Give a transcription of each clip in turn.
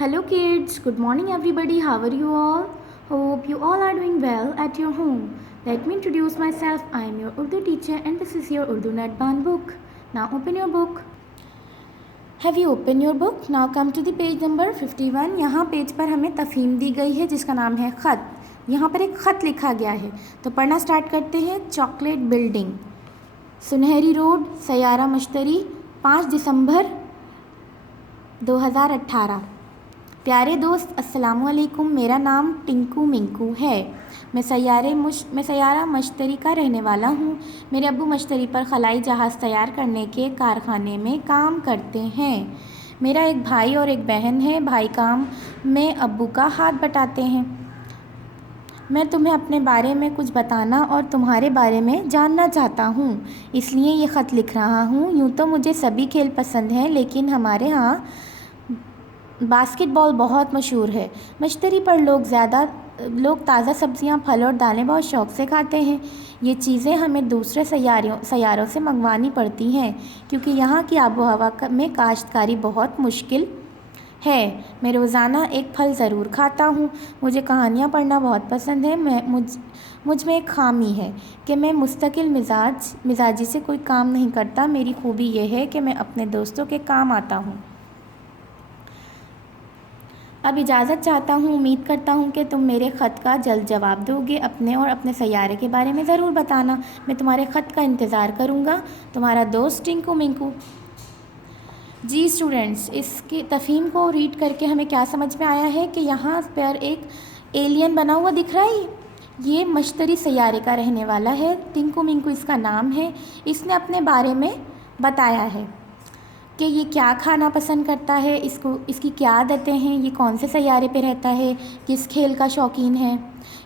Hello kids, good morning everybody. How are you all? Hope you all are doing well at your home. Let me introduce myself. I am your Urdu teacher and this is your Urdu Nadban book. Now open your book. Have you opened your book? Now come to the page number 51. यहाँ page पर हमें तफहीम दी गई है जिसका नाम है ख़त. यहाँ पर एक ख़त लिखा गया है तो पढ़ना स्टार्ट करते हैं. चॉकलेट बिल्डिंग, सुनहरी रोड, सैयारा मश्तरी, 5 दिसंबर 2018. प्यारे दोस्त, अस्सलाम वालेकुम. मेरा नाम टिंकू मिंकू है. मैं सैयारा मश्तरी का रहने वाला हूँ. मेरे अब्बू मश्तरी पर खलाई जहाज़ तैयार करने के कारखाने में काम करते हैं. मेरा एक भाई और एक बहन है. भाई काम में अब्बू का हाथ बटाते हैं. मैं तुम्हें अपने बारे में कुछ बताना और तुम्हारे बारे में जानना चाहता हूँ, इसलिए ये ख़त लिख रहा हूँ. यूँ तो मुझे सभी खेल पसंद हैं, लेकिन हमारे यहाँ बास्केटबॉल बहुत मशहूर है. मश्तरी पर लोग ताज़ा सब्ज़ियाँ, फल और दालें बहुत शौक़ से खाते हैं. ये चीज़ें हमें दूसरे सैयारों से मंगवानी पड़ती हैं क्योंकि यहाँ की आबो हवा में काश्तकारी बहुत मुश्किल है. मैं रोज़ाना एक फल ज़रूर खाता हूँ. मुझे कहानियाँ पढ़ना बहुत पसंद है. मुझ में एक ख़ामी है कि मैं मुस्तकिल मिजाजी से कोई काम नहीं करता. मेरी खूबी यह है कि मैं अपने दोस्तों के काम आता हूँ. अब इजाज़त चाहता हूँ. उम्मीद करता हूँ कि तुम मेरे ख़त का जल्द जवाब दोगे. अपने और अपने सैयारे के बारे में ज़रूर बताना. मैं तुम्हारे ख़त का इंतज़ार करूँगा. तुम्हारा दोस्त टिंकू मिंकू. जी स्टूडेंट्स, इसकी तफहीम को रीड करके हमें क्या समझ में आया है कि यहाँ पर एक एलियन बना हुआ दिख रहा है. ये मश्तरी सैयारे का रहने वाला है. टिंकू मिंकू इसका नाम है. इसने अपने बारे में बताया है कि ये क्या खाना पसंद करता है, इसकी क्या आदतें हैं, ये कौन से सैयारे पे रहता है, किस खेल का शौकीन है,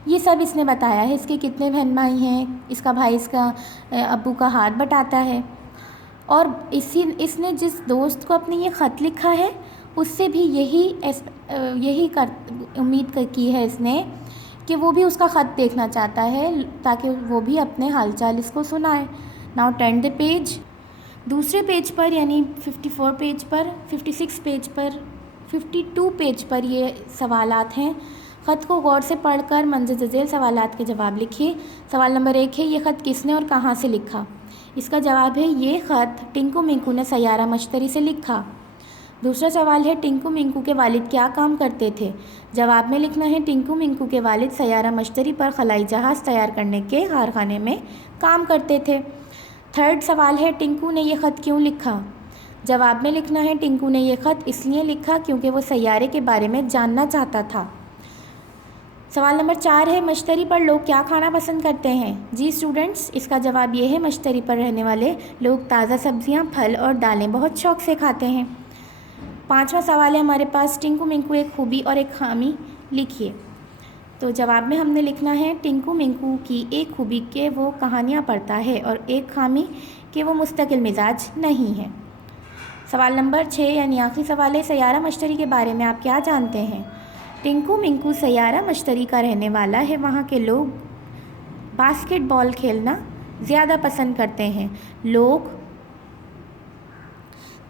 ये सब इसने बताया है. इसके कितने बहन भाई हैं, इसका भाई इसका अब्बू का हाथ बटाता है. और इसने जिस दोस्त को अपने ये ख़त लिखा है उससे भी यही उम्मीद की है इसने कि वो भी उसका ख़त देखना चाहता है ताकि वो भी अपने हालचाल इसको सुनाए. Now turn the page. दूसरे पेज पर यानी 54 पेज पर, 56 पेज पर, 52 पेज पर ये सवालात हैं. ख़त को गौर से पढ़कर मंज़र ज़ेल सवालात के जवाब लिखिए. सवाल नंबर 1 है, ये ख़त किसने और कहाँ से लिखा. इसका जवाब है, ये ख़त टिंकू मिंकू ने सैयारा मश्तरी से लिखा. दूसरा सवाल है, टिंकू मिंकू के वालिद क्या काम करते थे. जवाब में लिखना है, टिंकू मिंकू के वालिद सैयारा मश्तरी पर खलाई जहाज़ तैयार करने के कारखाने में काम करते थे. थर्ड सवाल है, टिंकू ने यह ख़त क्यों लिखा. जवाब में लिखना है, टिंकू ने यह ख़त इसलिए लिखा क्योंकि वो सैयारे के बारे में जानना चाहता था. सवाल नंबर 4 है, मश्तरी पर लोग क्या खाना पसंद करते हैं. जी स्टूडेंट्स, इसका जवाब ये है, मश्तरी पर रहने वाले लोग ताज़ा सब्ज़ियाँ, फल और दालें बहुत शौक़ से खाते हैं. 5वां सवाल है हमारे पास, टिंकू मिंकू एक खूबी और एक ख़ामी लिखिए. तो जवाब में हमने लिखना है, टिंकू मिंकू की एक खूबी के वो कहानियाँ पढ़ता है और एक ख़ामी कि वो मुस्तकिल मिजाज नहीं है. सवाल नंबर 6 यानी आखिरी सवाल है, सैयारा मश्तरी के बारे में आप क्या जानते हैं. टिंकू मिंकू सैयारा मश्तरी का रहने वाला है. वहाँ के लोग बास्केटबॉल खेलना ज़्यादा पसंद करते हैं. लोग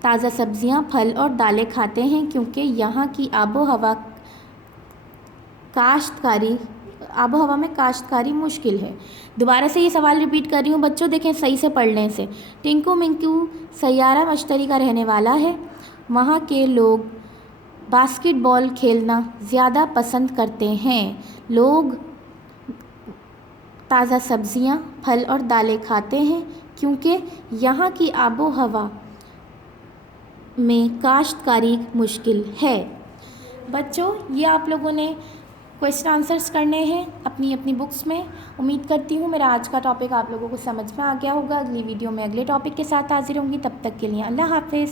ताज़ा सब्ज़ियाँ, फल और दालें खाते हैं क्योंकि यहाँ की आबो हवा में काश्तकारी मुश्किल है. दोबारा से ये सवाल रिपीट कर रही हूँ बच्चों, देखें सही से पढ़ने से. टिंकू मिंकू सैयारा मश्तरी का रहने वाला है. वहाँ के लोग बास्केटबॉल खेलना ज़्यादा पसंद करते हैं. लोग ताज़ा सब्ज़ियाँ, फल और दालें खाते हैं क्योंकि यहाँ की आबो हवा में काश्तकारी मुश्किल है. बच्चों, ये आप लोगों ने क्वेश्चन आंसर्स करने हैं अपनी अपनी बुक्स में. उम्मीद करती हूँ मेरा आज का टॉपिक आप लोगों को समझ में आ गया होगा. अगली वीडियो में अगले टॉपिक के साथ हाजिर होंगी. तब तक के लिए अल्लाह हाफ़िज़.